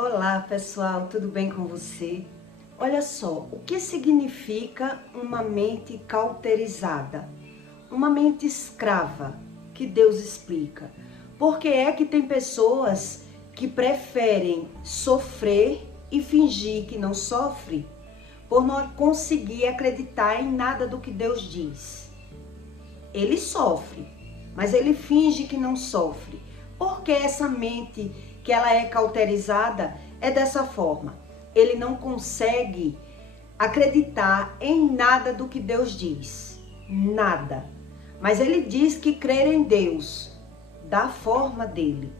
Olá pessoal, tudo bem com você? Olha só, o que significa uma mente cauterizada? Uma mente escrava, que Deus explica. Por que é que tem pessoas que preferem sofrer e fingir que não sofre, por não conseguir acreditar em nada do que Deus diz? Ele sofre, mas ele finge que não sofre. Por que essa mente que ela é cauterizada é dessa forma? Ele não consegue acreditar em nada do que Deus diz. Nada. Mas ele diz que crer em Deus, da forma dele.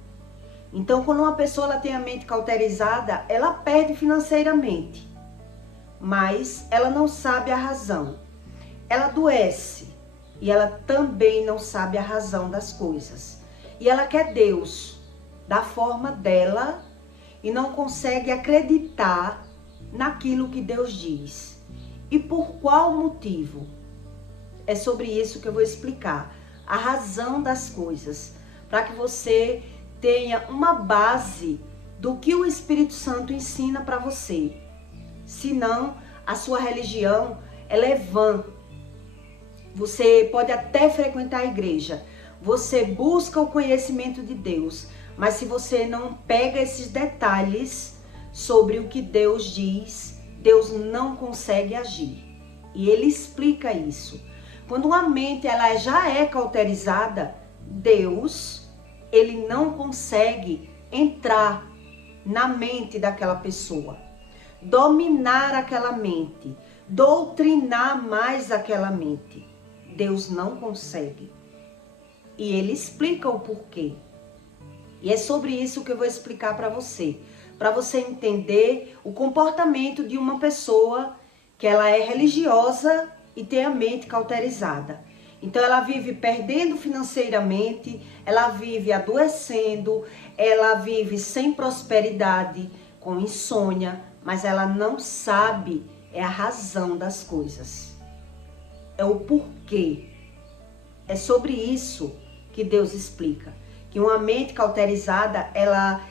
Então, quando uma pessoa ela tem a mente cauterizada, ela perde financeiramente. Mas ela não sabe a razão. Ela adoece. E ela também não sabe a razão das coisas. E ela quer Deus da forma dela e não consegue acreditar naquilo que Deus diz. E por qual motivo? É sobre isso que eu vou explicar. A razão das coisas. Para que você tenha uma base do que o Espírito Santo ensina para você. Senão, a sua religião ela é vã. Você pode até frequentar a igreja. Você busca o conhecimento de Deus. Mas se você não pega esses detalhes sobre o que Deus diz, Deus não consegue agir. E ele explica isso. Quando uma mente ela já é cauterizada, Deus, ele não consegue entrar na mente daquela pessoa. Dominar aquela mente. Doutrinar mais aquela mente. Deus não consegue. E ele explica o porquê. E é sobre isso que eu vou explicar para você entender o comportamento de uma pessoa que ela é religiosa e tem a mente cauterizada. Então ela vive perdendo financeiramente, ela vive adoecendo, ela vive sem prosperidade, com insônia, mas ela não sabe a razão das coisas. É o porquê. É sobre isso que Deus explica. Que uma mente cauterizada, ela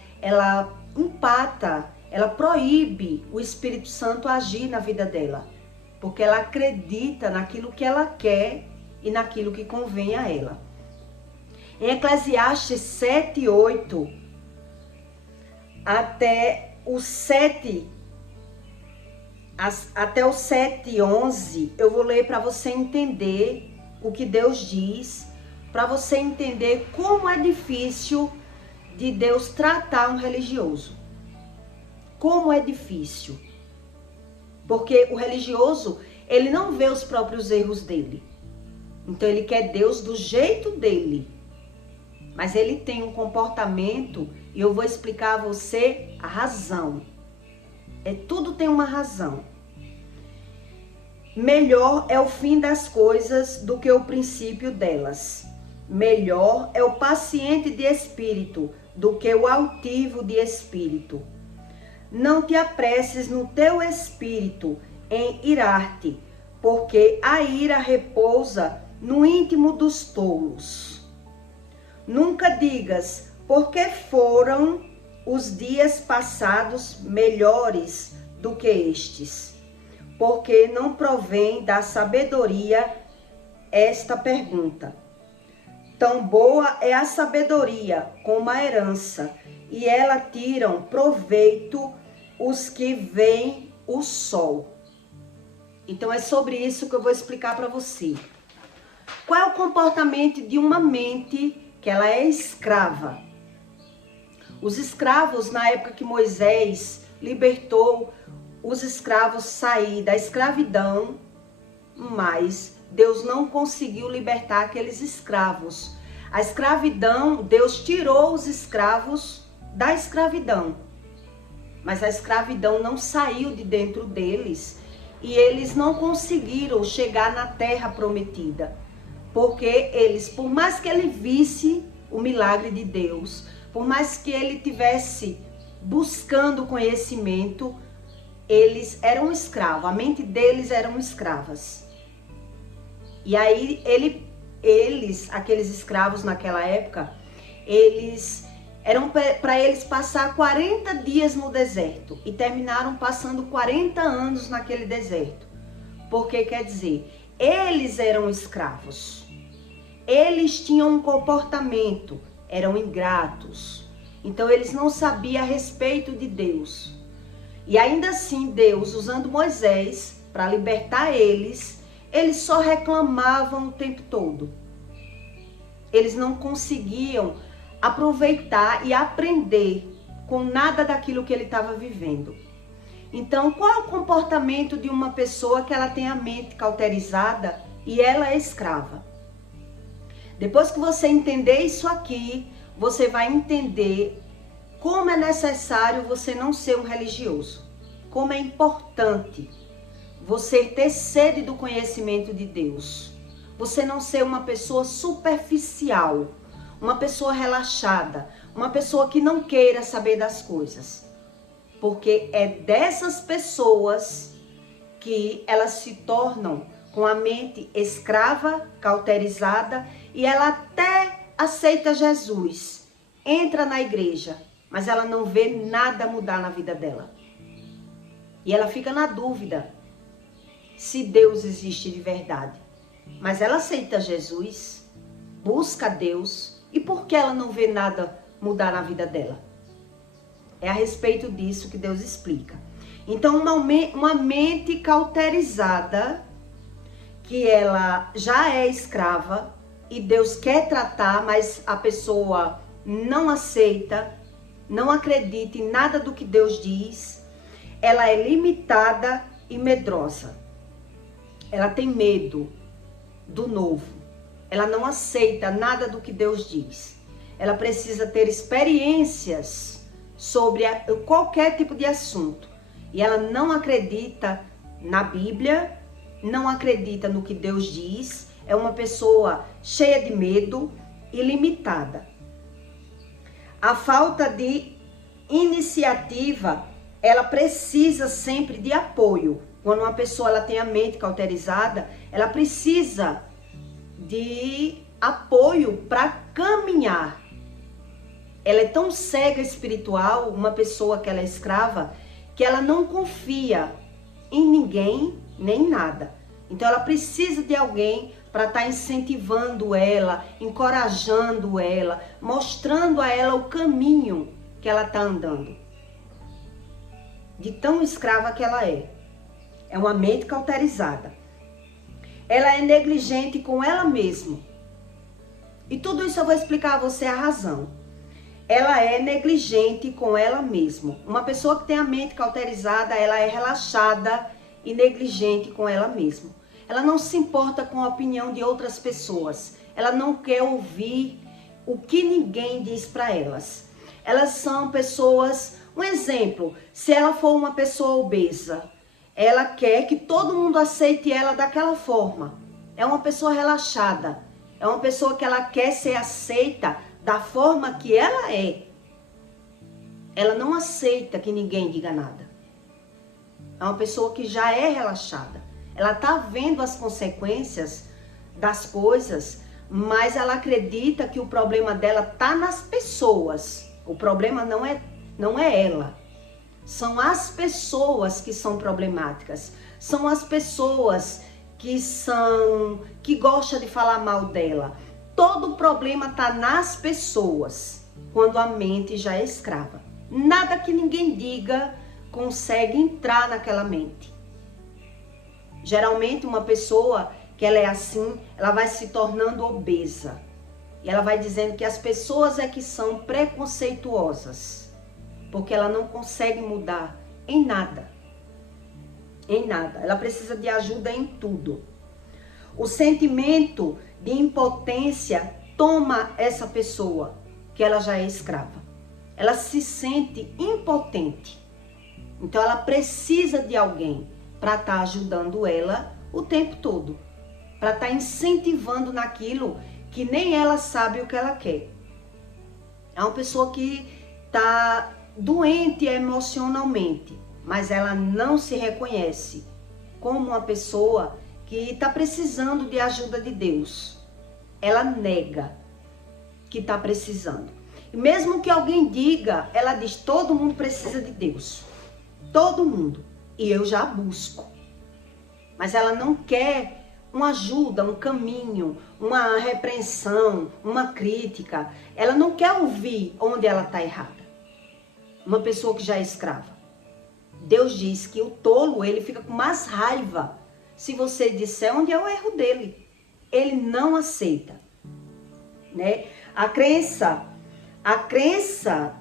empata, ela proíbe o Espírito Santo agir na vida dela. Porque ela acredita naquilo que ela quer e naquilo que convém a ela. Em Eclesiastes 7:8 até o 7:11, eu vou ler para você entender o que Deus diz, para você entender como é difícil de Deus tratar um religioso. Como é difícil. Porque o religioso, ele não vê os próprios erros dele. Então ele quer Deus do jeito dele. Mas ele tem um comportamento, e eu vou explicar a você a razão. Tudo tem uma razão. Melhor é o fim das coisas do que o princípio delas. Melhor é o paciente de espírito do que o altivo de espírito. Não te apresses no teu espírito em irar-te, porque a ira repousa no íntimo dos tolos. Nunca digas, porque foram os dias passados melhores do que estes, porque não provém da sabedoria esta pergunta. Tão boa é a sabedoria como a herança, e ela tiram proveito os que veem o sol. Então é sobre isso que eu vou explicar para você. Qual é o comportamento de uma mente que ela é escrava? Os escravos, na época que Moisés libertou os escravos sair da escravidão, mas Deus não conseguiu libertar aqueles escravos. A escravidão, Deus tirou os escravos da escravidão. Mas a escravidão não saiu de dentro deles e eles não conseguiram chegar na terra prometida. Porque eles, por mais que ele visse o milagre de Deus, por mais que ele tivesse buscando conhecimento, eles eram escravos, a mente deles eram escravas. E aí eles, aqueles escravos naquela época, eles Eram para eles passar 40 dias no deserto e terminaram passando 40 anos naquele deserto. Porque quer dizer, eles eram escravos. Eles tinham um comportamento, eram ingratos. Então eles não sabiam a respeito de Deus. E ainda assim Deus, usando Moisés para libertar eles só reclamavam o tempo todo. Eles não conseguiam aproveitar e aprender com nada daquilo que ele estava vivendo. Então, qual é o comportamento de uma pessoa que ela tem a mente cauterizada e ela é escrava? Depois que você entender isso aqui, você vai entender como é necessário você não ser um religioso. Como é importante você ter sede do conhecimento de Deus. Você não ser uma pessoa superficial, uma pessoa relaxada, uma pessoa que não queira saber das coisas. Porque é dessas pessoas que elas se tornam com a mente escrava, cauterizada, e ela até aceita Jesus, entra na igreja, mas ela não vê nada mudar na vida dela. E ela fica na dúvida se Deus existe de verdade. Mas ela aceita Jesus, busca Deus, e por que ela não vê nada mudar na vida dela? É a respeito disso que Deus explica. Então, uma mente cauterizada, que ela já é escrava, e Deus quer tratar, mas a pessoa não aceita, não acredita em nada do que Deus diz, ela é limitada e medrosa. Ela tem medo do novo. Ela não aceita nada do que Deus diz. Ela precisa ter experiências sobre qualquer tipo de assunto. E ela não acredita na Bíblia, não acredita no que Deus diz. É uma pessoa cheia de medo e limitada. A falta de iniciativa, ela precisa sempre de apoio. Quando uma pessoa ela tem a mente cauterizada, ela precisa de apoio para caminhar. Ela é tão cega espiritual, uma pessoa que ela é escrava, que ela não confia em ninguém, nem nada. Então ela precisa de alguém para estar incentivando ela, encorajando ela, mostrando a ela o caminho que ela está andando. De tão escrava que ela é. É uma mente cauterizada. Ela é negligente com ela mesma. E tudo isso eu vou explicar a você a razão. Ela é negligente com ela mesma. Uma pessoa que tem a mente cauterizada, ela é relaxada e negligente com ela mesma. Ela não se importa com a opinião de outras pessoas. Ela não quer ouvir o que ninguém diz para elas. Elas são pessoas, um exemplo, se ela for uma pessoa obesa, ela quer que todo mundo aceite ela daquela forma. É uma pessoa relaxada. É uma pessoa que ela quer ser aceita da forma que ela é. Ela não aceita que ninguém diga nada. É uma pessoa que já é relaxada. Ela está vendo as consequências das coisas, mas ela acredita que o problema dela está nas pessoas. O problema não é ela. São as pessoas que são problemáticas. São as pessoas que gostam de falar mal dela. Todo o problema está nas pessoas, quando a mente já é escrava. Nada que ninguém diga consegue entrar naquela mente. Geralmente uma pessoa que ela é assim, ela vai se tornando obesa. E ela vai dizendo que as pessoas é que são preconceituosas. Porque ela não consegue mudar em nada. Em nada. Ela precisa de ajuda em tudo. O sentimento de impotência toma essa pessoa, que ela já é escrava. Ela se sente impotente. Então ela precisa de alguém para estar ajudando ela o tempo todo. Para estar incentivando naquilo que nem ela sabe o que ela quer. É uma pessoa que está doente emocionalmente, mas ela não se reconhece como uma pessoa que está precisando de ajuda de Deus. Ela nega que está precisando. E mesmo que alguém diga, ela diz, todo mundo precisa de Deus. Todo mundo. E eu já busco. Mas ela não quer uma ajuda, um caminho, uma repreensão, uma crítica. Ela não quer ouvir onde ela está errada. Uma pessoa que já é escrava. Deus diz que o tolo, ele fica com mais raiva se você disser onde é o erro dele. Ele não aceita, né? A crença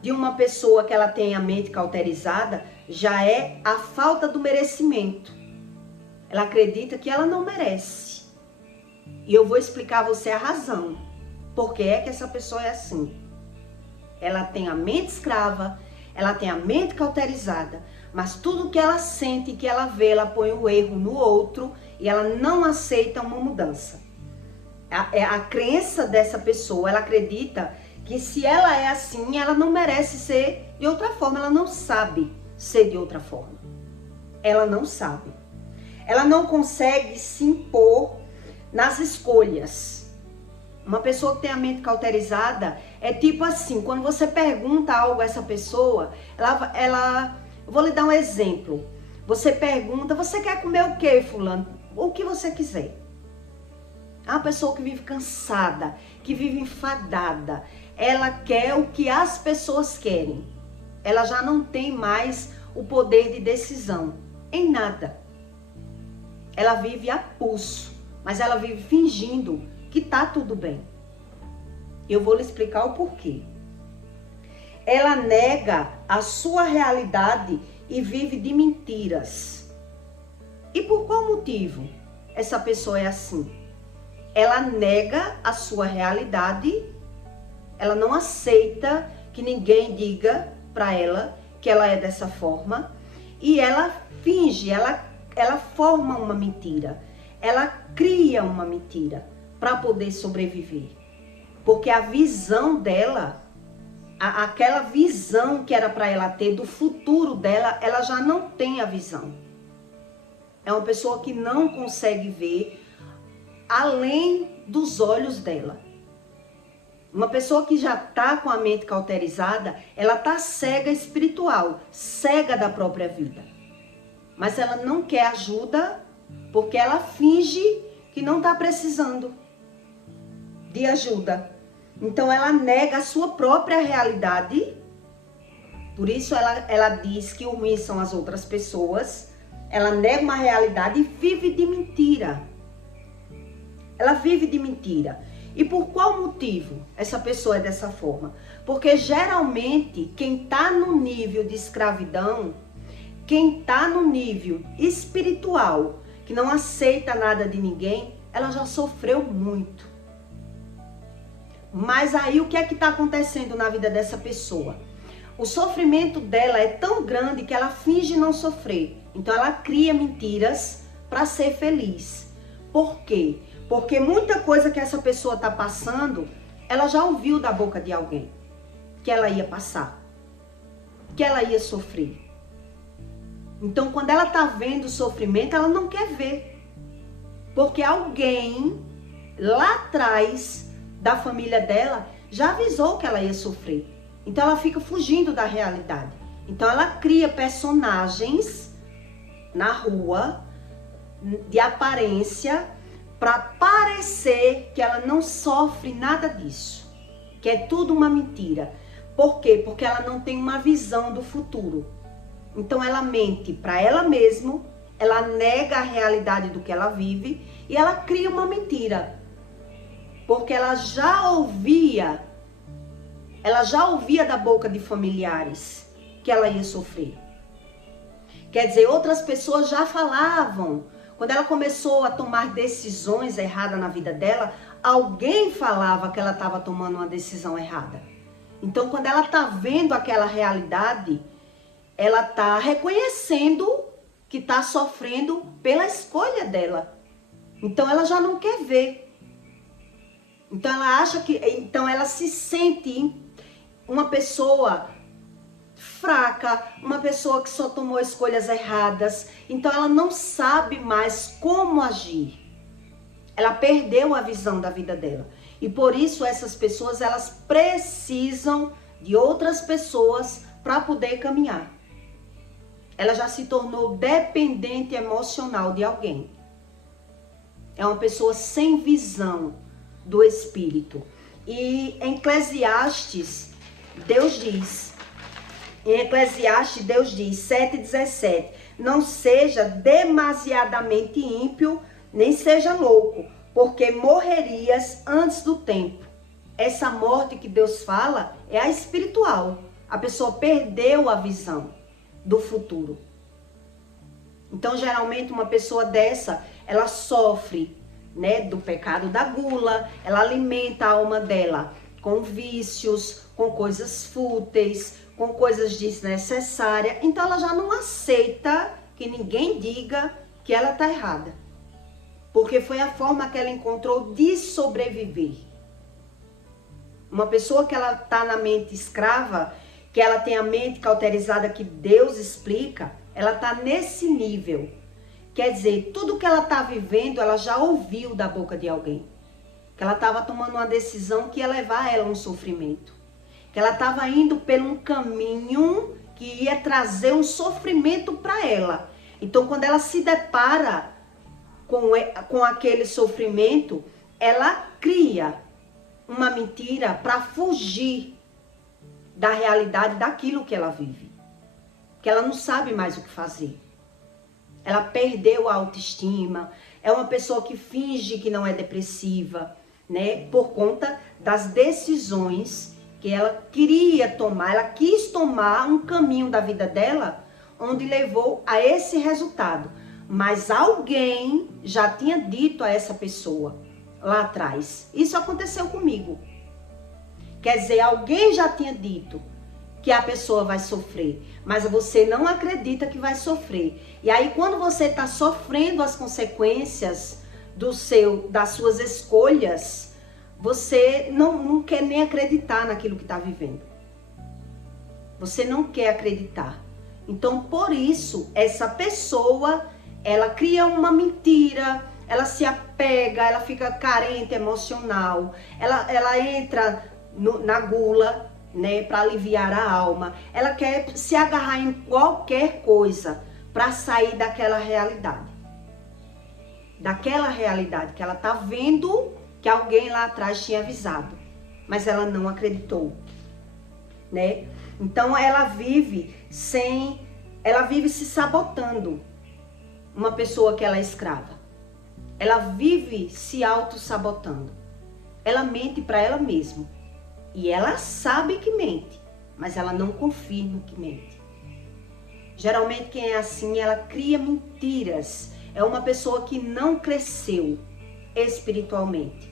de uma pessoa que ela tem a mente cauterizada já é a falta do merecimento. Ela acredita que ela não merece. E eu vou explicar a você a razão. Por que é que essa pessoa é assim? Ela tem a mente escrava, ela tem a mente cauterizada, mas tudo que ela sente, que ela vê, ela põe o erro no outro e ela não aceita uma mudança. A crença dessa pessoa, ela acredita que se ela é assim, ela não merece ser de outra forma, ela não sabe ser de outra forma. Ela não sabe. Ela não consegue se impor nas escolhas. Uma pessoa que tem a mente cauterizada é tipo assim, quando você pergunta algo a essa pessoa, eu vou lhe dar um exemplo. Você pergunta, você quer comer o quê, fulano? O que você quiser. É uma pessoa que vive cansada, que vive enfadada. Ela quer o que as pessoas querem. Ela já não tem mais o poder de decisão em nada. Ela vive a pulso, mas ela vive fingindo que tá tudo bem. Eu vou lhe explicar o porquê. Ela nega a sua realidade e vive de mentiras. E por qual motivo essa pessoa é assim? Ela nega a sua realidade, ela não aceita que ninguém diga para ela que ela é dessa forma e ela finge, ela forma uma mentira, ela cria uma mentira para poder sobreviver. Porque a visão dela, aquela visão que era para ela ter do futuro dela, ela já não tem a visão. É uma pessoa que não consegue ver além dos olhos dela. Uma pessoa que já está com a mente cauterizada, ela está cega espiritual, cega da própria vida. Mas ela não quer ajuda porque ela finge que não está precisando de ajuda. Então ela nega a sua própria realidade. Por isso ela diz que o ruim são as outras pessoas. Ela nega uma realidade e vive de mentira. Ela vive de mentira. E por qual motivo essa pessoa é dessa forma? Porque geralmente quem está no nível de escravidão, quem está no nível espiritual, que não aceita nada de ninguém, ela já sofreu muito. Mas aí o que é que está acontecendo na vida dessa pessoa? O sofrimento dela é tão grande que ela finge não sofrer. Então ela cria mentiras para ser feliz. Por quê? Porque muita coisa que essa pessoa está passando, ela já ouviu da boca de alguém que ela ia passar, que ela ia sofrer. Então, quando ela está vendo o sofrimento, ela não quer ver. Porque alguém lá atrás da família dela já avisou que ela ia sofrer. Então, ela fica fugindo da realidade. Então, ela cria personagens na rua, de aparência, para parecer que ela não sofre nada disso, que é tudo uma mentira. Por quê? Porque ela não tem uma visão do futuro. Então ela mente para ela mesma, ela nega a realidade do que ela vive e ela cria uma mentira. Porque ela já ouvia da boca de familiares que ela ia sofrer. Quer dizer, outras pessoas já falavam. Quando ela começou a tomar decisões erradas na vida dela, alguém falava que ela estava tomando uma decisão errada. Então, quando ela está vendo aquela realidade, ela está reconhecendo que está sofrendo pela escolha dela. Então, ela já não quer ver. Então, ela se sente uma pessoa fraca, uma pessoa que só tomou escolhas erradas. Então ela não sabe mais como agir. Ela perdeu a visão da vida dela. E por isso essas pessoas, elas precisam de outras pessoas para poder caminhar. Ela já se tornou dependente emocional de alguém. É uma pessoa sem visão do Espírito. E em Eclesiastes, Deus diz, 7:17, não seja demasiadamente ímpio, nem seja louco, porque morrerias antes do tempo. Essa morte que Deus fala é a espiritual. A pessoa perdeu a visão do futuro. Então, geralmente, uma pessoa dessa, ela sofre, né, do pecado da gula, ela alimenta a alma dela com vícios, com coisas fúteis, com coisas desnecessárias. Então, ela já não aceita que ninguém diga que ela está errada. Porque foi a forma que ela encontrou de sobreviver. Uma pessoa que ela está na mente escrava, que ela tem a mente cauterizada que Deus explica, ela está nesse nível. Quer dizer, tudo que ela está vivendo, ela já ouviu da boca de alguém. Que ela estava tomando uma decisão que ia levar ela a um sofrimento. Que ela estava indo por um caminho que ia trazer um sofrimento para ela. Então, quando ela se depara com aquele sofrimento, ela cria uma mentira para fugir da realidade daquilo que ela vive. Que ela não sabe mais o que fazer. Ela perdeu a autoestima, é uma pessoa que finge que não é depressiva, né? Por conta das decisões que ela queria tomar, ela quis tomar um caminho da vida dela, onde levou a esse resultado. Mas alguém já tinha dito a essa pessoa lá atrás. Isso aconteceu comigo. Quer dizer, alguém já tinha dito que a pessoa vai sofrer, mas você não acredita que vai sofrer. E aí, quando você está sofrendo as consequências das suas escolhas, você não quer nem acreditar naquilo que está vivendo. Você não quer acreditar. Então, por isso, essa pessoa, ela cria uma mentira, ela se apega, ela fica carente emocional, ela entra na gula, né, para aliviar a alma. Ela quer se agarrar em qualquer coisa para sair daquela realidade. Daquela realidade que ela tá vendo que alguém lá atrás tinha avisado, mas ela não acreditou, né? Então ela vive se sabotando. Uma pessoa que ela é escrava, ela vive se auto-sabotando. Ela mente para ela mesma. E ela sabe que mente, mas ela não confirma que mente. Geralmente quem é assim, ela cria mentiras. É uma pessoa que não cresceu espiritualmente.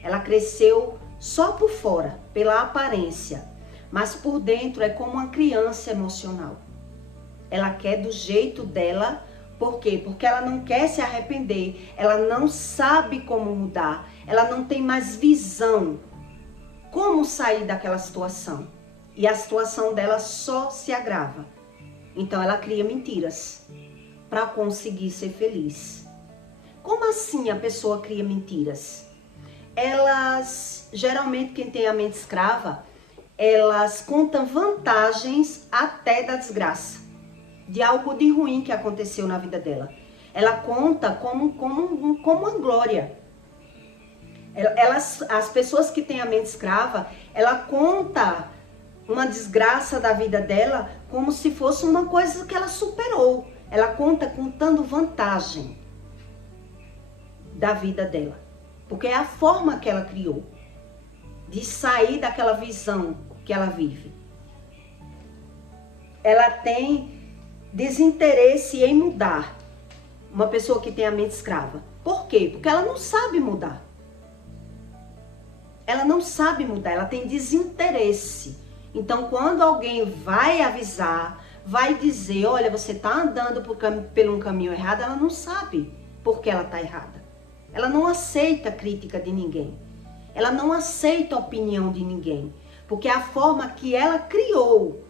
Ela cresceu só por fora, pela aparência. Mas por dentro é como uma criança emocional. Ela quer do jeito dela. Por quê? Porque ela não quer se arrepender. Ela não sabe como mudar. Ela não tem mais visão. Como sair daquela situação? E a situação dela só se agrava. Então ela cria mentiras para conseguir ser feliz. Como assim a pessoa cria mentiras? Geralmente quem tem a mente escrava, elas contam vantagens até da desgraça, de algo de ruim que aconteceu na vida dela. Ela conta como uma glória. As pessoas que têm a mente escrava, ela conta uma desgraça da vida dela como se fosse uma coisa que ela superou. Ela conta contando vantagem da vida dela. Porque é a forma que ela criou de sair daquela visão que ela vive. Ela tem desinteresse em mudar. Uma pessoa que tem a mente escrava. Por quê? Porque ela não sabe mudar. Ela não sabe mudar, ela tem desinteresse. Então, quando alguém vai avisar, vai dizer, olha, você está andando por um caminho errado, ela não sabe por que ela está errada. Ela não aceita crítica de ninguém. Ela não aceita a opinião de ninguém. Porque é a forma que ela criou,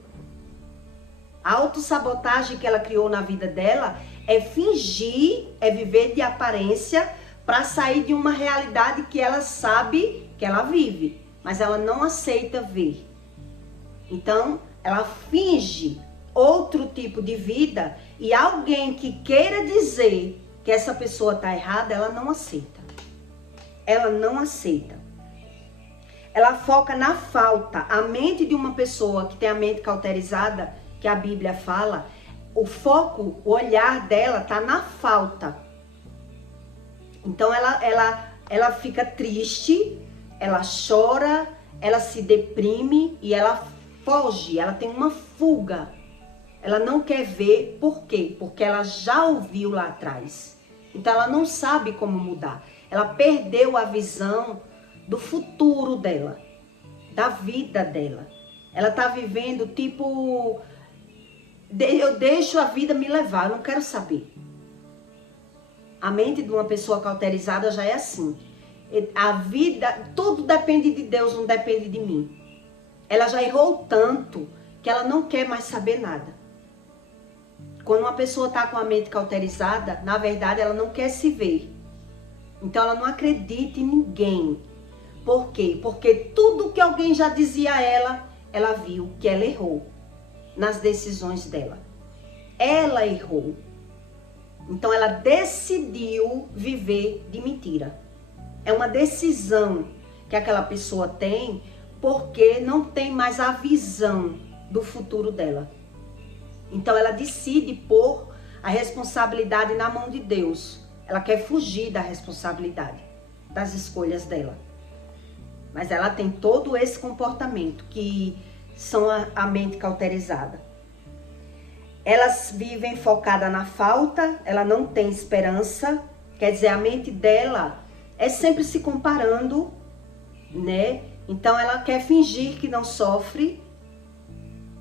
a autossabotagem que ela criou na vida dela, é fingir, é viver de aparência para sair de uma realidade que ela sabe que ela vive, mas ela não aceita ver. Então, ela finge outro tipo de vida e alguém que queira dizer que essa pessoa está errada, ela não aceita. Ela não aceita. Ela foca na falta. A mente de uma pessoa que tem a mente cauterizada, que a Bíblia fala, o foco, o olhar dela está na falta. Então ela fica triste, ela chora, ela se deprime e ela foge, ela tem uma fuga. Ela não quer ver, por quê? Porque ela já ouviu lá atrás. Então ela não sabe como mudar. Ela perdeu a visão do futuro dela, da vida dela. Ela está vivendo tipo, eu deixo a vida me levar, eu não quero saber. A mente de uma pessoa cauterizada já é assim. A vida, tudo depende de Deus, não depende de mim. Ela já errou tanto que ela não quer mais saber nada. Quando uma pessoa está com a mente cauterizada, na verdade ela não quer se ver. Então ela não acredita em ninguém. Por quê? Porque tudo que alguém já dizia a ela, ela viu que ela errou nas decisões dela. Ela errou. Então ela decidiu viver de mentira. É uma decisão que aquela pessoa tem porque não tem mais a visão do futuro dela. Então ela decide pôr a responsabilidade na mão de Deus. Ela quer fugir da responsabilidade das escolhas dela. Mas ela tem todo esse comportamento que são a mente cauterizada. Elas vivem focada na falta, ela não tem esperança. Quer dizer, a mente dela é sempre se comparando, né? Então ela quer fingir que não sofre,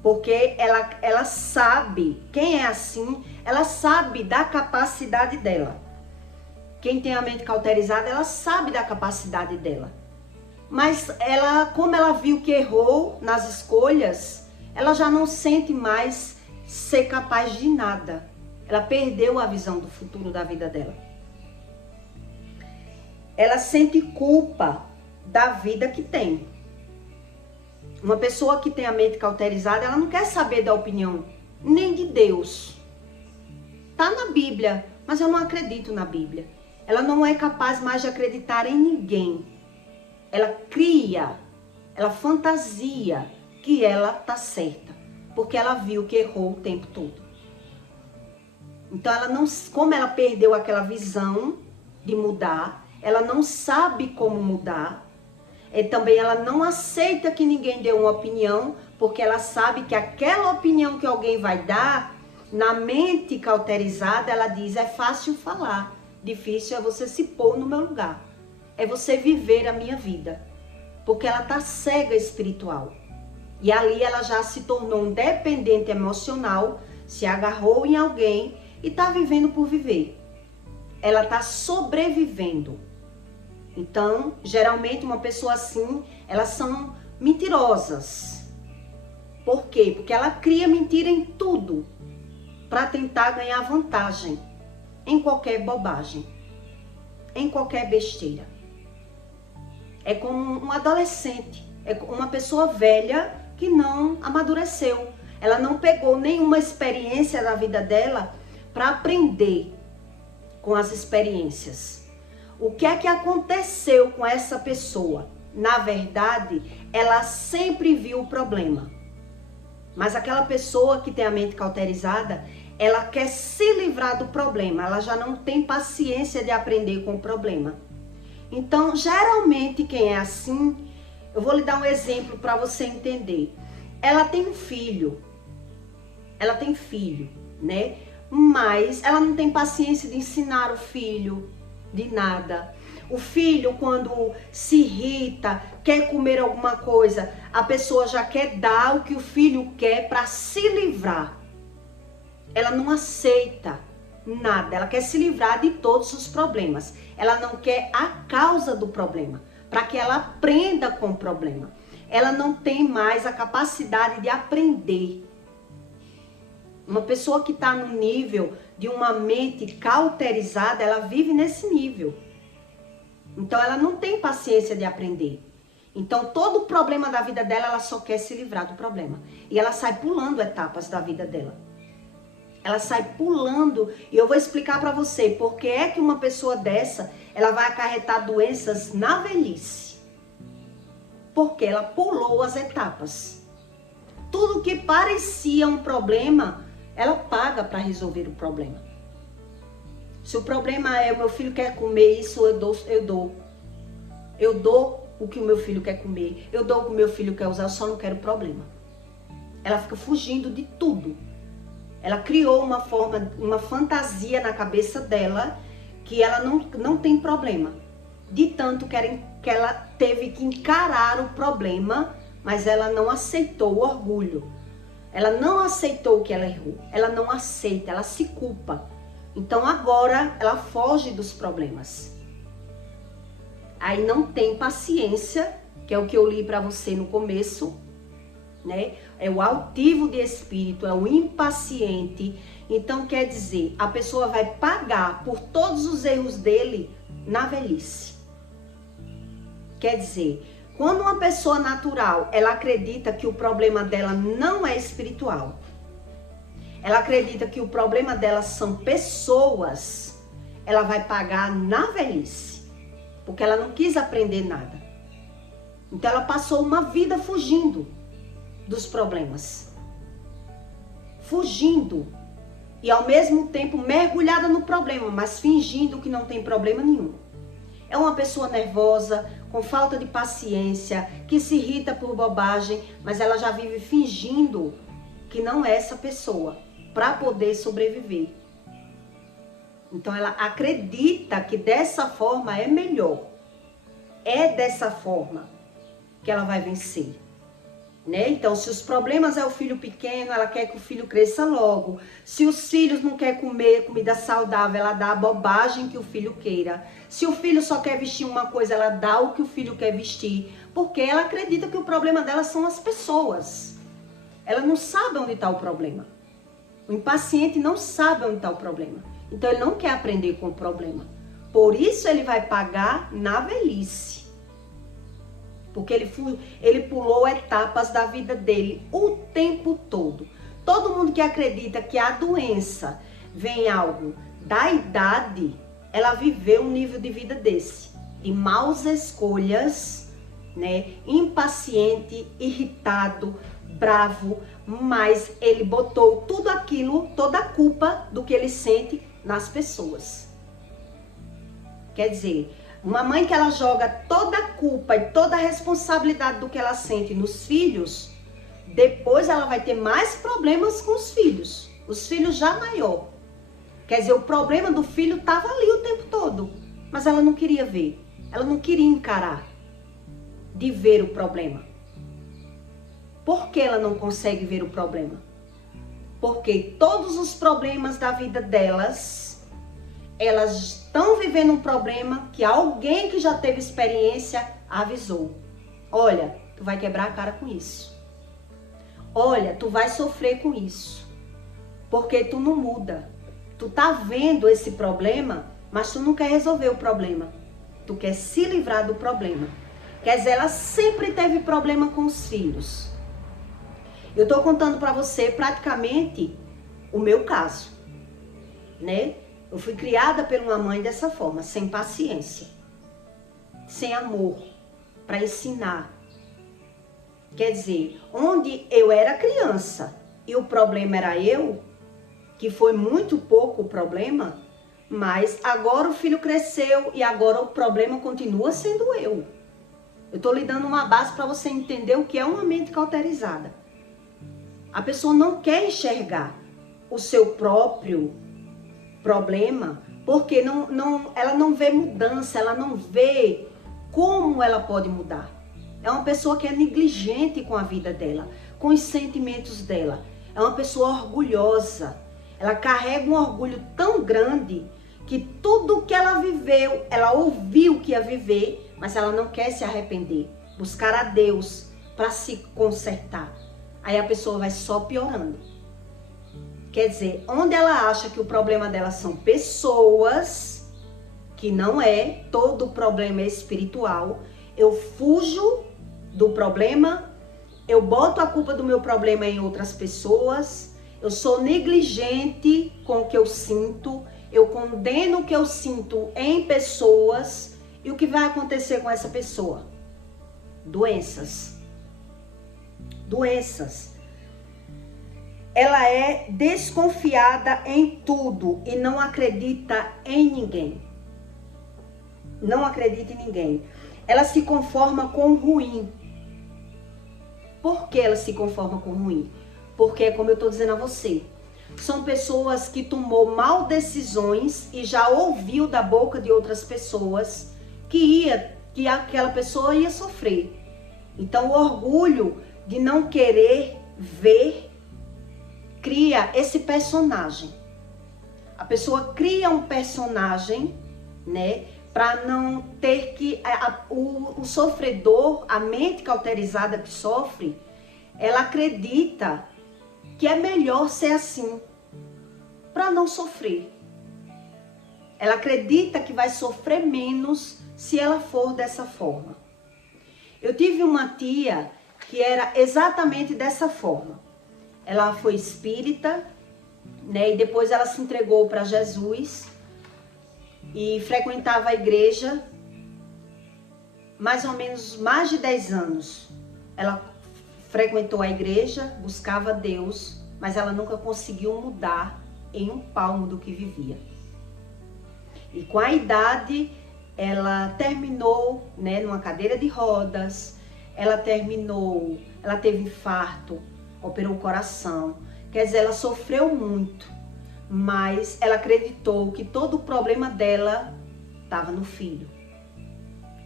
porque ela sabe, quem é assim, ela sabe da capacidade dela. Quem tem a mente cauterizada, ela sabe da capacidade dela. Mas ela, como ela viu que errou nas escolhas, ela já não sente mais ser capaz de nada. Ela perdeu a visão do futuro da vida dela. Ela sente culpa da vida que tem. Uma pessoa que tem a mente cauterizada, ela não quer saber da opinião nem de Deus. Tá na Bíblia, mas eu não acredito na Bíblia. Ela não é capaz mais de acreditar em ninguém. Ela cria, ela fantasia que ela tá certa, porque ela viu que errou o tempo todo. Então ela não, como ela perdeu aquela visão de mudar, ela não sabe como mudar. E também ela não aceita que ninguém dê uma opinião, porque ela sabe que aquela opinião que alguém vai dar, na mente cauterizada, ela diz, é fácil falar, difícil é você se pôr no meu lugar. É você viver a minha vida. Porque ela tá cega espiritual. E ali ela já se tornou um dependente emocional, se agarrou em alguém e tá vivendo por viver. Ela tá sobrevivendo. Então, geralmente uma pessoa assim, elas são mentirosas. Por quê? Porque ela cria mentira em tudo para tentar ganhar vantagem em qualquer bobagem, em qualquer besteira. É como um adolescente, é uma pessoa velha que não amadureceu. Ela não pegou nenhuma experiência da vida dela para aprender com as experiências. O que é que aconteceu com essa pessoa? Na verdade, ela sempre viu o problema. Mas aquela pessoa que tem a mente cauterizada, ela quer se livrar do problema. Ela já não tem paciência de aprender com o problema. Então, geralmente, quem é assim, eu vou lhe dar um exemplo para você entender. Ela tem um filho. Ela tem filho, né? Mas ela não tem paciência de ensinar o filho de nada. O filho, quando se irrita, quer comer alguma coisa, a pessoa já quer dar o que o filho quer para se livrar. Ela não aceita nada, ela quer se livrar de todos os problemas. Ela não quer a causa do problema, para que ela aprenda com o problema. Ela não tem mais a capacidade de aprender. Uma pessoa que está no nível de uma mente cauterizada, ela vive nesse nível. Então ela não tem paciência de aprender. Então, todo o problema da vida dela, ela só quer se livrar do problema. E ela sai pulando etapas da vida dela. Ela sai pulando, e eu vou explicar para você por que é que uma pessoa dessa, ela vai acarretar doenças na velhice. Porque ela pulou as etapas. Tudo que parecia um problema, ela paga para resolver o problema. Se o problema é o meu filho quer comer isso, eu dou. Eu dou o que o meu filho quer comer. Eu dou o que o meu filho quer usar, eu só não quero problema. Ela fica fugindo de tudo. Ela criou uma fantasia na cabeça dela que ela não tem problema. De tanto que ela teve que encarar o problema, mas ela não aceitou o orgulho. Ela não aceitou que ela errou. Ela não aceita, ela se culpa. Então agora ela foge dos problemas. Aí não tem paciência, que é o que eu li para você no começo, né? É o altivo de espírito, é o impaciente. Então quer dizer, a pessoa vai pagar por todos os erros dele na velhice. Quer dizer, quando uma pessoa natural, ela acredita que o problema dela não é espiritual, ela acredita que o problema dela são pessoas, ela vai pagar na velhice, porque ela não quis aprender nada. Então ela passou uma vida fugindo dos problemas, fugindo e ao mesmo tempo mergulhada no problema, mas fingindo que não tem problema nenhum. É uma pessoa nervosa, com falta de paciência, que se irrita por bobagem, mas ela já vive fingindo que não é essa pessoa, para poder sobreviver. Então ela acredita que dessa forma é melhor. É dessa forma que ela vai vencer. Né? Então, se os problemas é o filho pequeno, ela quer que o filho cresça logo. Se os filhos não querem comer comida saudável, ela dá a bobagem que o filho queira. Se o filho só quer vestir uma coisa, ela dá o que o filho quer vestir. Porque ela acredita que o problema dela são as pessoas. Ela não sabe onde está o problema. O impaciente não sabe onde está o problema. Então, ele não quer aprender com o problema. Por isso, ele vai pagar na velhice. Porque ele pulou etapas da vida dele o tempo todo. Todo mundo que acredita que a doença vem algo da idade, ela viveu um nível de vida desse. De maus escolhas, né? Impaciente, irritado, bravo, mas ele botou tudo aquilo, toda a culpa do que ele sente nas pessoas. Quer dizer, uma mãe que ela joga toda a culpa e toda a responsabilidade do que ela sente nos filhos, depois ela vai ter mais problemas com os filhos já maior. Quer dizer, o problema do filho estava ali o tempo todo, mas ela não queria ver, ela não queria encarar, de ver o problema. Por que ela não consegue ver o problema? Porque todos os problemas da vida delas, elas estão vivendo um problema que alguém que já teve experiência avisou. Olha, tu vai quebrar a cara com isso. Olha, tu vai sofrer com isso. Porque tu não muda. Tu tá vendo esse problema, mas tu não quer resolver o problema. Tu quer se livrar do problema. Quer dizer, ela sempre teve problema com os filhos. Eu tô contando pra você praticamente o meu caso, né? Eu fui criada por uma mãe dessa forma, sem paciência, sem amor, para ensinar. Quer dizer, onde eu era criança e o problema era eu, que foi muito pouco o problema, mas agora o filho cresceu e agora o problema continua sendo eu. Eu estou lhe dando uma base para você entender o que é uma mente cauterizada. A pessoa não quer enxergar o seu próprio problema, porque ela não vê mudança, ela não vê como ela pode mudar. É uma pessoa que é negligente com a vida dela, com os sentimentos dela. É uma pessoa orgulhosa. Ela carrega um orgulho tão grande que tudo que ela viveu, ela ouviu que ia viver, mas ela não quer se arrepender, buscar a Deus para se consertar. Aí a pessoa vai só piorando. Quer dizer, onde ela acha que o problema dela são pessoas, que não é, todo o problema é espiritual, eu fujo do problema, eu boto a culpa do meu problema em outras pessoas, eu sou negligente com o que eu sinto, eu condeno o que eu sinto em pessoas, e o que vai acontecer com essa pessoa? Doenças. Doenças. Ela é desconfiada em tudo e não acredita em ninguém. Não acredita em ninguém. Ela se conforma com o ruim. Por que ela se conforma com o ruim? Porque, como eu estou dizendo a você, são pessoas que tomou mal decisões e já ouviu da boca de outras pessoas que aquela pessoa ia sofrer. Então, o orgulho de não querer ver cria esse personagem. A pessoa cria um personagem, né, para não ter que o sofredor, a mente cauterizada que sofre, ela acredita que é melhor ser assim, para não sofrer. Ela acredita que vai sofrer menos se ela for dessa forma. Eu tive uma tia que era exatamente dessa forma. Ela foi espírita, né, e depois ela se entregou para Jesus e frequentava a igreja mais ou menos mais de 10 anos. Ela frequentou a igreja, buscava Deus, mas ela nunca conseguiu mudar em um palmo do que vivia. E com a idade, ela terminou, né, numa cadeira de rodas, ela teve infarto, operou o coração. Quer dizer, ela sofreu muito, mas ela acreditou que todo o problema dela estava no filho.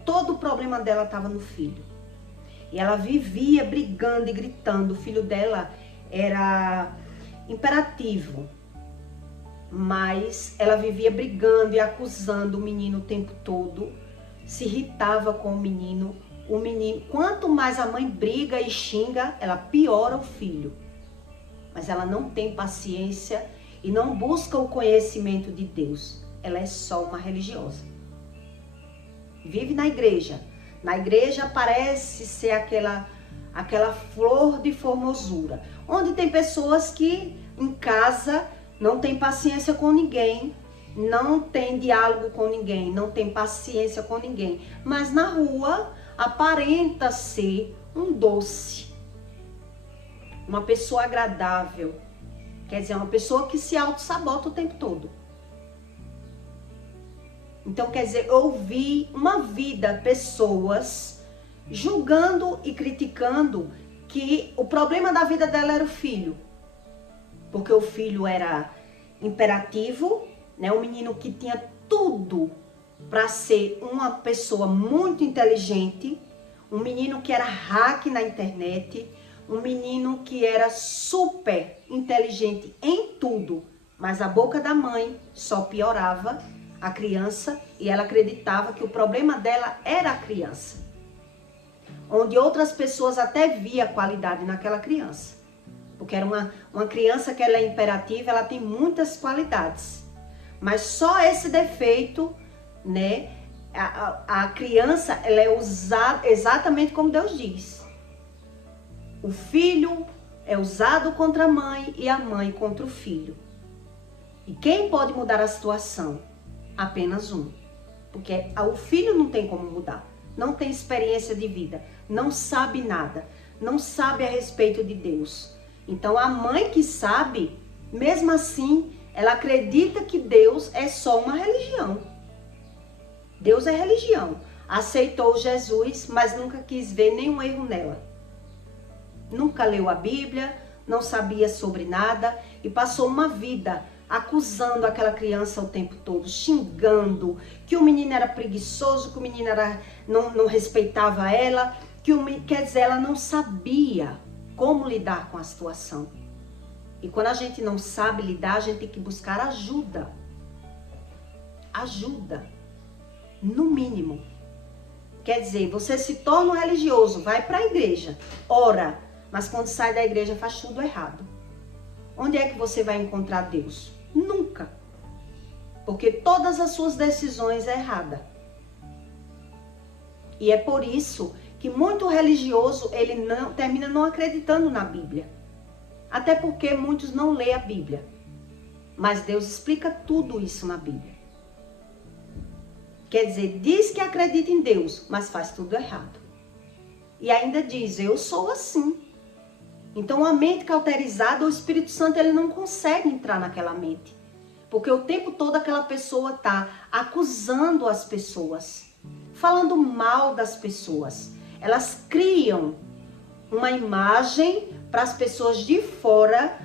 Todo o problema dela estava no filho. E ela vivia brigando e gritando. O filho dela era imperativo, mas ela vivia brigando e acusando o menino o tempo todo. Se irritava com o menino. O menino, quanto mais a mãe briga e xinga, ela piora o filho. Mas ela não tem paciência e não busca o conhecimento de Deus. Ela é só uma religiosa. Vive na igreja. Na igreja parece ser aquela flor de formosura. Onde tem pessoas que em casa não tem paciência com ninguém, não tem diálogo com ninguém, não tem paciência com ninguém. Mas na rua aparenta ser um doce, uma pessoa agradável, quer dizer, uma pessoa que se auto-sabota o tempo todo. Então, quer dizer, eu vi uma vida, pessoas julgando e criticando que o problema da vida dela era o filho, porque o filho era imperativo, né? Um menino que tinha tudo para ser uma pessoa muito inteligente, um menino que era hack na internet, um menino que era super inteligente em tudo, mas a boca da mãe só piorava a criança e ela acreditava que o problema dela era a criança. Onde outras pessoas até via qualidade naquela criança, porque era uma criança que ela é imperativa, ela tem muitas qualidades, mas só esse defeito, né? A criança, ela é usada exatamente como Deus diz. O filho é usado contra a mãe e a mãe contra o filho. E quem pode mudar a situação? Apenas um. Porque o filho não tem como mudar. Não tem experiência de vida. Não sabe nada. Não sabe a respeito de Deus. Então a mãe que sabe, mesmo assim, ela acredita que Deus é só uma religião. Deus é religião. Aceitou Jesus, mas nunca quis ver nenhum erro nela. Nunca leu a Bíblia, não sabia sobre nada e passou uma vida acusando aquela criança o tempo todo, xingando, que o menino era preguiçoso, que o menino não respeitava ela, quer dizer, ela não sabia como lidar com a situação. E quando a gente não sabe lidar, a gente tem que buscar ajuda. Ajuda, no mínimo. Quer dizer, você se torna um religioso, vai para a igreja, ora, mas quando sai da igreja faz tudo errado. Onde é que você vai encontrar Deus? Nunca. Porque todas as suas decisões é errada. E é por isso que muito religioso, ele não termina não acreditando na Bíblia. Até porque muitos não lêem a Bíblia. Mas Deus explica tudo isso na Bíblia. Quer dizer, diz que acredita em Deus, mas faz tudo errado. E ainda diz, eu sou assim. Então a mente cauterizada, o Espírito Santo ele não consegue entrar naquela mente. Porque o tempo todo aquela pessoa está acusando as pessoas, falando mal das pessoas. Elas criam uma imagem para as pessoas de fora,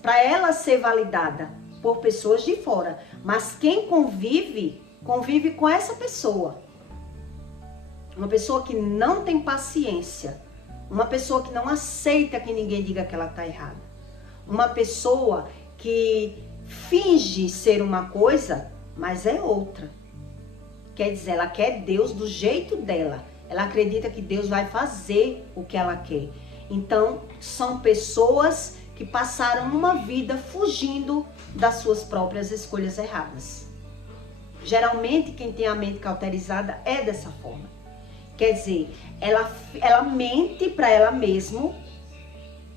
para ela ser validada por pessoas de fora. Mas quem convive com essa pessoa. Uma pessoa que não tem paciência. Uma pessoa que não aceita que ninguém diga que ela está errada. Uma pessoa que finge ser uma coisa, mas é outra. Quer dizer, ela quer Deus do jeito dela. Ela acredita que Deus vai fazer o que ela quer. Então, são pessoas que passaram uma vida fugindo das suas próprias escolhas erradas. Geralmente, quem tem a mente cauterizada é dessa forma. Quer dizer, ela mente para ela mesma,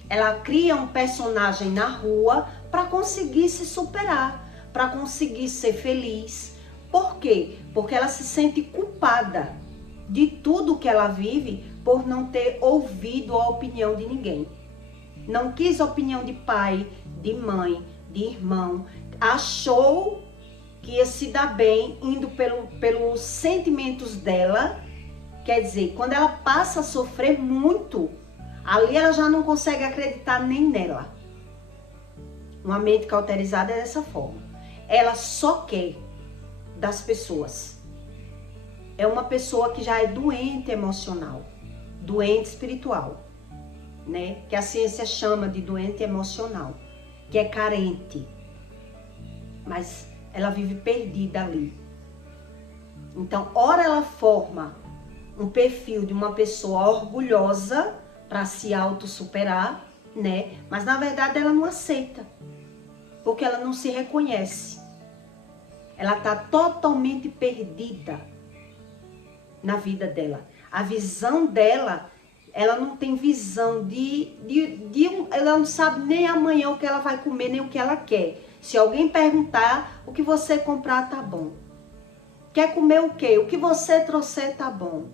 ela cria um personagem na rua para conseguir se superar, para conseguir ser feliz. Por quê? Porque ela se sente culpada de tudo que ela vive por não ter ouvido a opinião de ninguém. Não quis a opinião de pai, de mãe, de irmão. Achou que ia se dar bem indo pelos sentimentos dela. Quer dizer, quando ela passa a sofrer muito, ali ela já não consegue acreditar nem nela. Uma mente cauterizada é dessa forma. Ela só quer das pessoas. É uma pessoa que já é doente emocional, doente espiritual, né? Que a ciência chama de doente emocional, que é carente. Mas ela vive perdida ali. Então, ora ela forma um perfil de uma pessoa orgulhosa para se autossuperar, né? Mas na verdade ela não aceita, porque ela não se reconhece. Ela está totalmente perdida na vida dela. A visão dela, ela não tem visão ela não sabe nem amanhã o que ela vai comer, nem o que ela quer. Se alguém perguntar, o que você comprar tá bom. Quer comer o quê? O que você trouxer tá bom.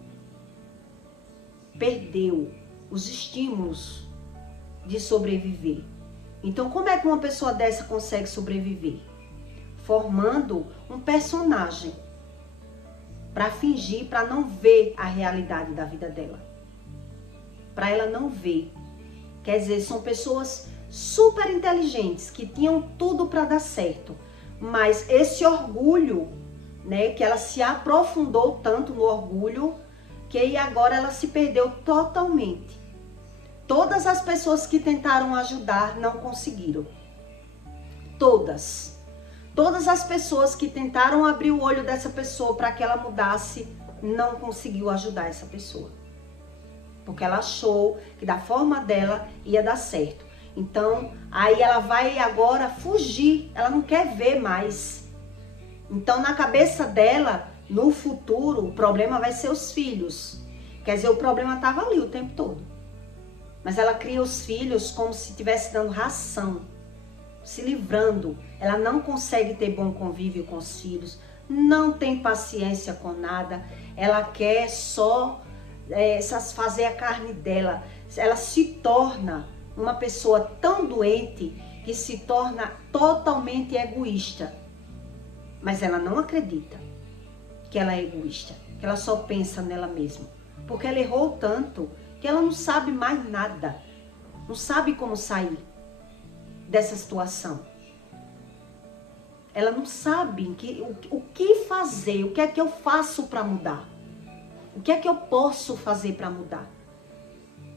Perdeu os estímulos de sobreviver. Então, como é que uma pessoa dessa consegue sobreviver? Formando um personagem para fingir, para não ver a realidade da vida dela. Para ela não ver. Quer dizer, são pessoas super inteligentes, que tinham tudo para dar certo. Mas esse orgulho, né, que ela se aprofundou tanto no orgulho, que agora ela se perdeu totalmente. Todas as pessoas que tentaram ajudar não conseguiram. Todas. Todas as pessoas que tentaram abrir o olho dessa pessoa para que ela mudasse, não conseguiu ajudar essa pessoa. Porque ela achou que da forma dela ia dar certo. Então, aí ela vai agora fugir. Ela não quer ver mais. Então, na cabeça dela, no futuro, o problema vai ser os filhos. Quer dizer, o problema estava ali o tempo todo. Mas ela cria os filhos como se estivesse dando ração, se livrando. Ela não consegue ter bom convívio com os filhos, não tem paciência com nada. Ela quer só satisfazer a carne dela. Ela se torna uma pessoa tão doente que se torna totalmente egoísta. Mas ela não acredita que ela é egoísta, que ela só pensa nela mesma. Porque ela errou tanto que ela não sabe mais nada. Não sabe como sair dessa situação. Ela não sabe o que fazer, o que é que eu faço para mudar. O que é que eu posso fazer para mudar.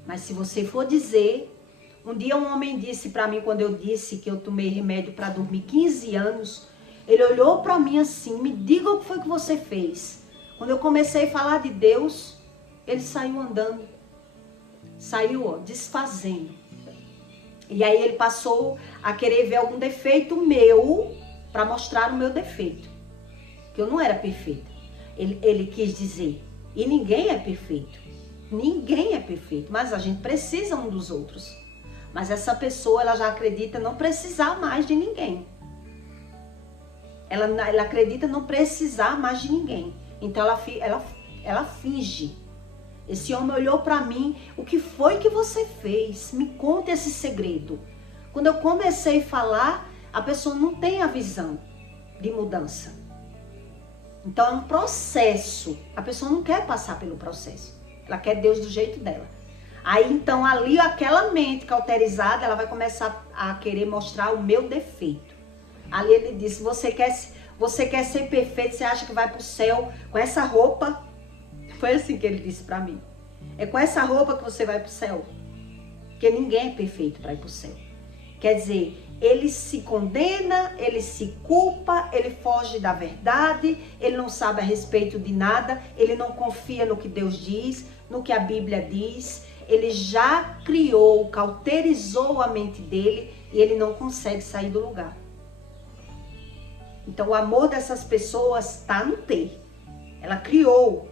Mas se você for dizer... Um dia um homem disse para mim, quando eu disse que eu tomei remédio para dormir 15 anos, ele olhou para mim assim, me diga o que foi que você fez. Quando eu comecei a falar de Deus, ele saiu andando, saiu desfazendo. E aí ele passou a querer ver algum defeito meu para mostrar o meu defeito, que eu não era perfeita. Ele quis dizer, e ninguém é perfeito. Ninguém é perfeito, mas a gente precisa um dos outros. Mas essa pessoa, ela já acredita não precisar mais de ninguém. Ela acredita não precisar mais de ninguém. Então ela finge. Esse homem olhou para mim, o que foi que você fez? Me conta esse segredo. Quando eu comecei a falar, a pessoa não tem a visão de mudança. Então é um processo. A pessoa não quer passar pelo processo. Ela quer Deus do jeito dela. Aí então ali aquela mente cauterizada, ela vai começar a querer mostrar o meu defeito. Ali ele disse, você quer ser perfeito, você acha que vai pro céu com essa roupa? Foi assim que ele disse pra mim. É com essa roupa que você vai pro céu. Porque ninguém é perfeito para ir pro céu. Quer dizer, ele se condena, ele se culpa, ele foge da verdade, ele não sabe a respeito de nada, ele não confia no que Deus diz, no que a Bíblia diz. Ele já criou, cauterizou a mente dele e ele não consegue sair do lugar. Então o amor dessas pessoas está no ter. Ela criou,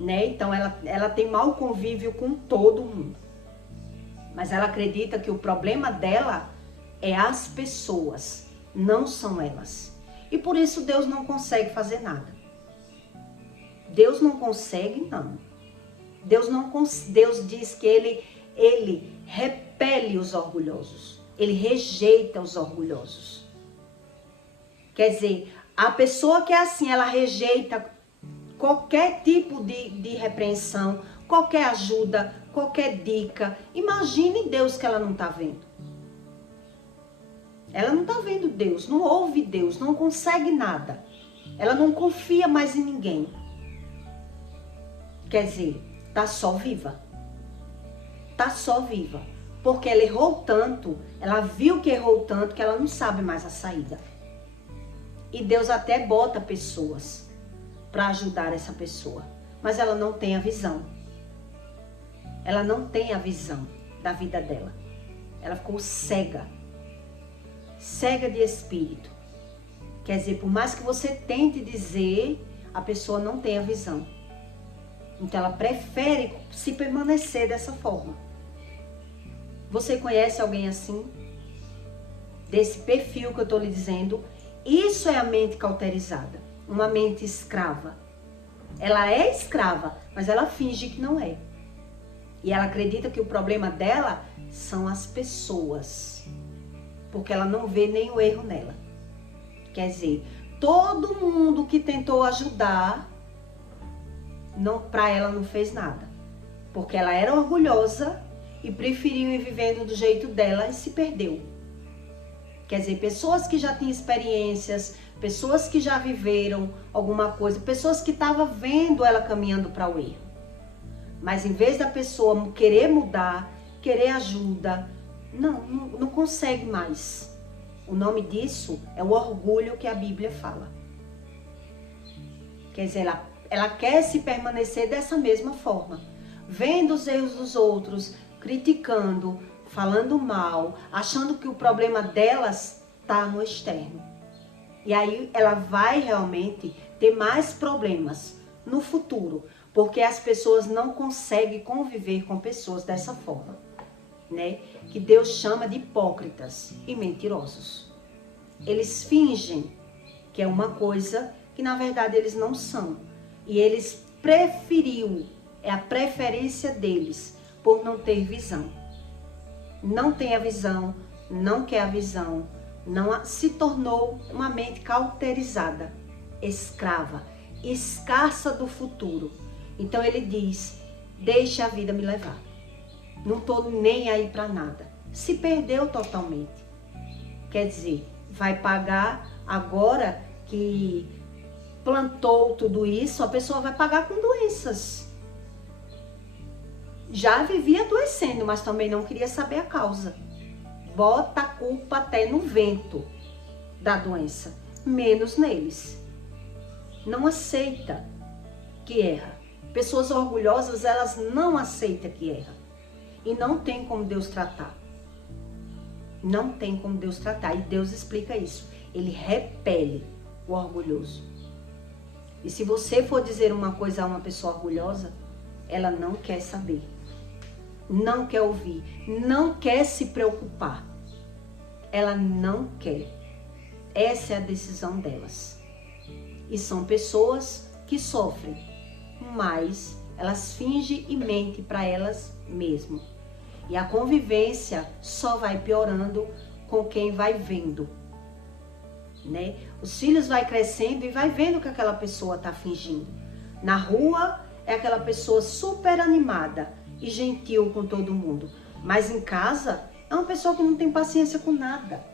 né? Então ela tem mau convívio com todo mundo. Mas ela acredita que o problema dela é as pessoas, não são elas. E por isso Deus não consegue fazer nada. Deus não consegue, não. Deus diz que ele repele os orgulhosos. Ele rejeita os orgulhosos. Quer dizer, a pessoa que é assim, ela rejeita qualquer tipo de repreensão, qualquer ajuda, qualquer dica. Imagine Deus que ela não está vendo. Ela não está vendo Deus, não ouve Deus, não consegue nada. Ela não confia mais em ninguém. Quer dizer, está só viva. Está só viva. Porque ela errou tanto, ela viu que errou tanto que ela não sabe mais a saída. E Deus até bota pessoas para ajudar essa pessoa. Mas ela não tem a visão. Ela não tem a visão da vida dela. Ela ficou cega. Cega de espírito. Quer dizer, por mais que você tente dizer, a pessoa não tem a visão. Então ela prefere se permanecer dessa forma. Você conhece alguém assim? Desse perfil que eu estou lhe dizendo? Isso é a mente cauterizada. Uma mente escrava. Ela é escrava, mas ela finge que não é. E ela acredita que o problema dela são as pessoas. Porque ela não vê nem o erro nela. Quer dizer, todo mundo que tentou ajudar, para ela não fez nada. Porque ela era orgulhosa e preferiu ir vivendo do jeito dela e se perdeu. Quer dizer, pessoas que já tinham experiências, pessoas que já viveram alguma coisa, pessoas que estavam vendo ela caminhando para o erro. Mas em vez da pessoa querer mudar, querer ajuda, não consegue mais. O nome disso é o orgulho que a Bíblia fala. Quer dizer, ela quer se permanecer dessa mesma forma. Vendo os erros dos outros, criticando, falando mal, achando que o problema delas está no externo. E aí ela vai realmente ter mais problemas no futuro, porque as pessoas não conseguem conviver com pessoas dessa forma, né? Que Deus chama de hipócritas e mentirosos. Eles fingem que é uma coisa que na verdade eles não são. E eles é a preferência deles por não ter visão. Não tem a visão, não quer a visão, se tornou uma mente cauterizada, escrava, escassa do futuro. Então ele diz, deixa a vida me levar. Não estou nem aí para nada. Se perdeu totalmente. Quer dizer, vai pagar agora que plantou tudo isso, a pessoa vai pagar com doenças. Já vivia adoecendo, mas também não queria saber a causa. Bota a culpa até no vento da doença, menos neles. Não aceita que erra. Pessoas orgulhosas, elas não aceitam que erra. E não tem como Deus tratar. Não tem como Deus tratar. E Deus explica isso. Ele repele o orgulhoso. E se você for dizer uma coisa a uma pessoa orgulhosa, ela não quer saber, não quer ouvir, não quer se preocupar. Ela não quer. Essa é a decisão delas. E são pessoas que sofrem, mas elas fingem e mentem para elas mesmas. E a convivência só vai piorando com quem vai vendo, né? Os filhos vai crescendo e vai vendo que aquela pessoa está fingindo. Na rua é aquela pessoa super animada e gentil com todo mundo, mas em casa é uma pessoa que não tem paciência com nada.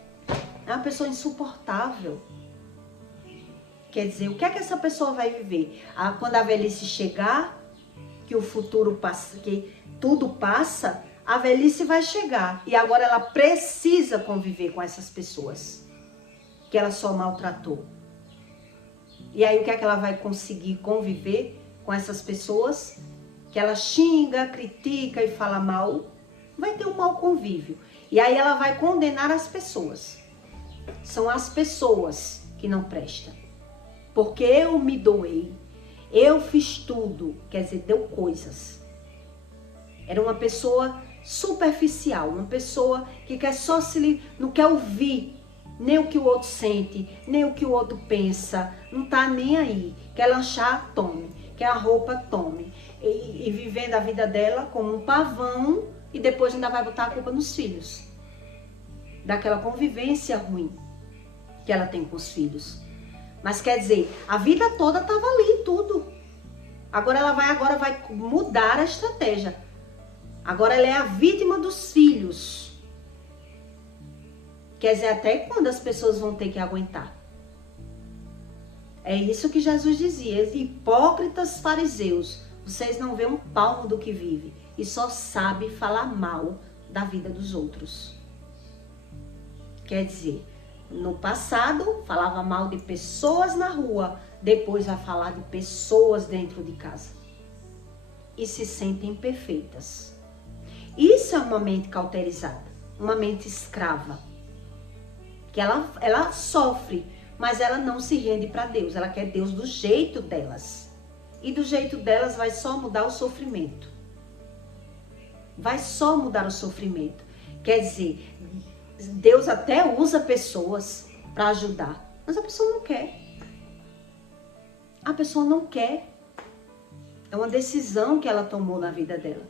É uma pessoa insuportável. Quer dizer, o que é que essa pessoa vai viver? Quando a velhice chegar, que o futuro passa, que tudo passa, a velhice vai chegar. E agora ela precisa conviver com essas pessoas que ela só maltratou. E aí o que é que ela vai conseguir conviver com essas pessoas que ela xinga, critica e fala mal? Vai ter um mau convívio. E aí ela vai condenar as pessoas. São as pessoas que não prestam. Porque eu me doei, eu fiz tudo, quer dizer, deu coisas. Era uma pessoa superficial, uma pessoa que quer só não quer ouvir nem o que o outro sente, nem o que o outro pensa, não tá nem aí. Quer lanchar, tome. Quer a roupa, tome. E vivendo a vida dela como um pavão e depois ainda vai botar a culpa nos filhos. Daquela convivência ruim que ela tem com os filhos. Mas quer dizer, a vida toda estava ali, tudo. Agora ela vai mudar a estratégia. Agora ela é a vítima dos filhos. Quer dizer, até quando as pessoas vão ter que aguentar? É isso que Jesus dizia. Hipócritas fariseus, vocês não vêem um palmo do que vive e só sabem falar mal da vida dos outros. Quer dizer, no passado falava mal de pessoas na rua, depois vai falar de pessoas dentro de casa. E se sentem perfeitas. Isso é uma mente cauterizada, uma mente escrava. Que ela sofre, mas ela não se rende para Deus. Ela quer Deus do jeito delas. E do jeito delas vai só mudar o sofrimento. Vai só mudar o sofrimento. Quer dizer, Deus até usa pessoas para ajudar, mas a pessoa não quer. A pessoa não quer. É uma decisão que ela tomou na vida dela.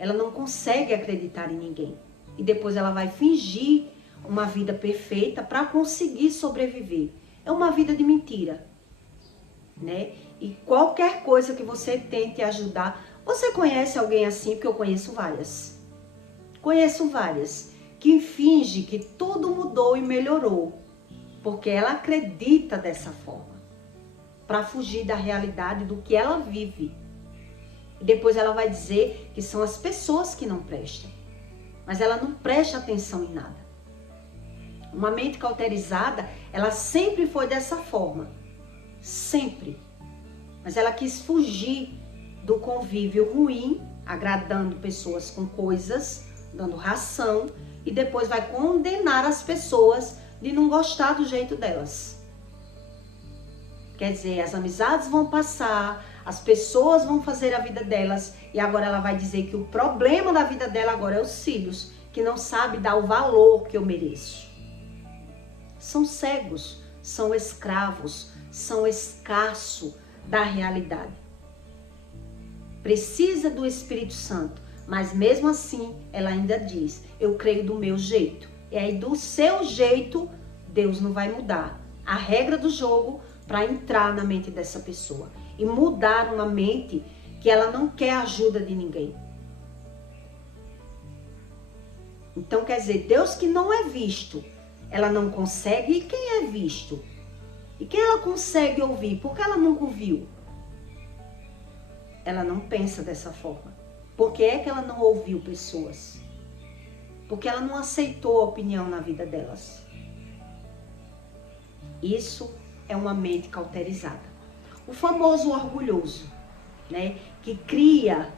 Ela não consegue acreditar em ninguém. E depois ela vai fingir uma vida perfeita para conseguir sobreviver. É uma vida de mentira, né? E qualquer coisa que você tente ajudar, você conhece alguém assim? Porque eu conheço várias. Conheço várias que finge que tudo mudou e melhorou, porque ela acredita dessa forma, para fugir da realidade do que ela vive. E depois ela vai dizer que são as pessoas que não prestam, mas ela não presta atenção em nada. Uma mente cauterizada, ela sempre foi dessa forma, sempre. Mas ela quis fugir do convívio ruim, agradando pessoas com coisas, dando ração, e depois vai condenar as pessoas de não gostar do jeito delas. Quer dizer, as amizades vão passar, as pessoas vão fazer a vida delas, e agora ela vai dizer que o problema da vida dela agora é os filhos, que não sabe dar o valor que eu mereço. São cegos, são escravos, são escassos da realidade. Precisa do Espírito Santo, mas mesmo assim ela ainda diz, eu creio do meu jeito. E aí do seu jeito, Deus não vai mudar a regra do jogo para entrar na mente dessa pessoa e mudar uma mente que ela não quer ajuda de ninguém. Então quer dizer, Deus que não é visto, ela não consegue. E quem é visto? E quem ela consegue ouvir? Por que ela nunca ouviu? Ela não pensa dessa forma. Por que é que ela não ouviu pessoas? Porque ela não aceitou a opinião na vida delas. Isso é uma mente cauterizada. O famoso orgulhoso, né? Que cria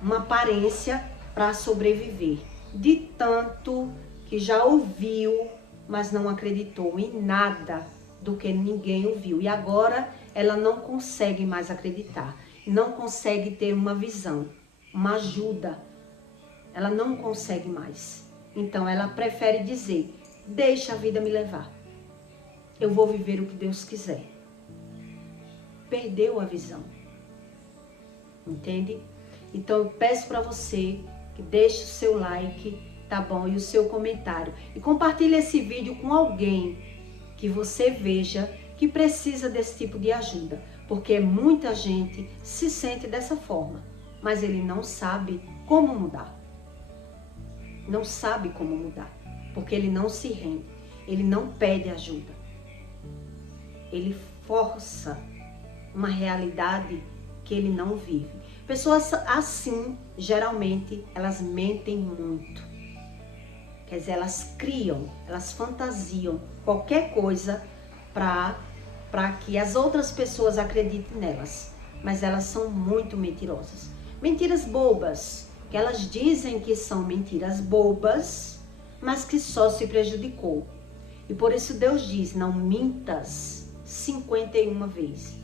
uma aparência para sobreviver. De tanto que já ouviu, mas não acreditou em nada do que ninguém ouviu. E agora ela não consegue mais acreditar. não consegue ter uma visão, uma ajuda. Ela não consegue mais. Então ela prefere dizer, deixa a vida me levar. Eu vou viver o que Deus quiser. Perdeu a visão. Entende? Então eu peço para você que deixe o seu like, tá bom? E o seu comentário. E compartilhe esse vídeo com alguém que você veja que precisa desse tipo de ajuda. Porque muita gente se sente dessa forma, mas ele não sabe como mudar. Não sabe como mudar, porque ele não se rende, ele não pede ajuda. Ele força uma realidade que ele não vive. Pessoas assim, geralmente, elas mentem muito. Quer dizer, elas criam, elas fantasiam qualquer coisa para que as outras pessoas acreditem nelas. Mas elas são muito mentirosas. Mentiras bobas, que elas dizem que são mentiras bobas, mas que só se prejudicou. E por isso Deus diz, não mintas 51 vezes.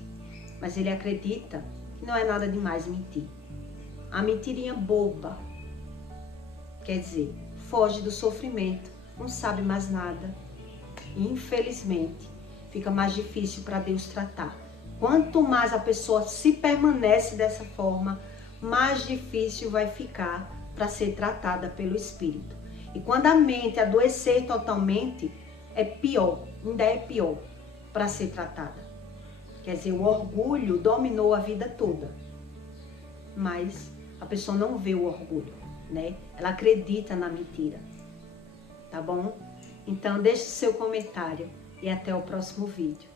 Mas ele acredita que não é nada demais mentir. A mentirinha boba, quer dizer, foge do sofrimento, não sabe mais nada. E infelizmente, fica mais difícil para Deus tratar. Quanto mais a pessoa se permanece dessa forma, mais difícil vai ficar para ser tratada pelo Espírito. E quando a mente adoecer totalmente, é pior, ainda é pior para ser tratada. Quer dizer, o orgulho dominou a vida toda. Mas a pessoa não vê o orgulho, né? Ela acredita na mentira. Tá bom? Então deixe o seu comentário e até o próximo vídeo.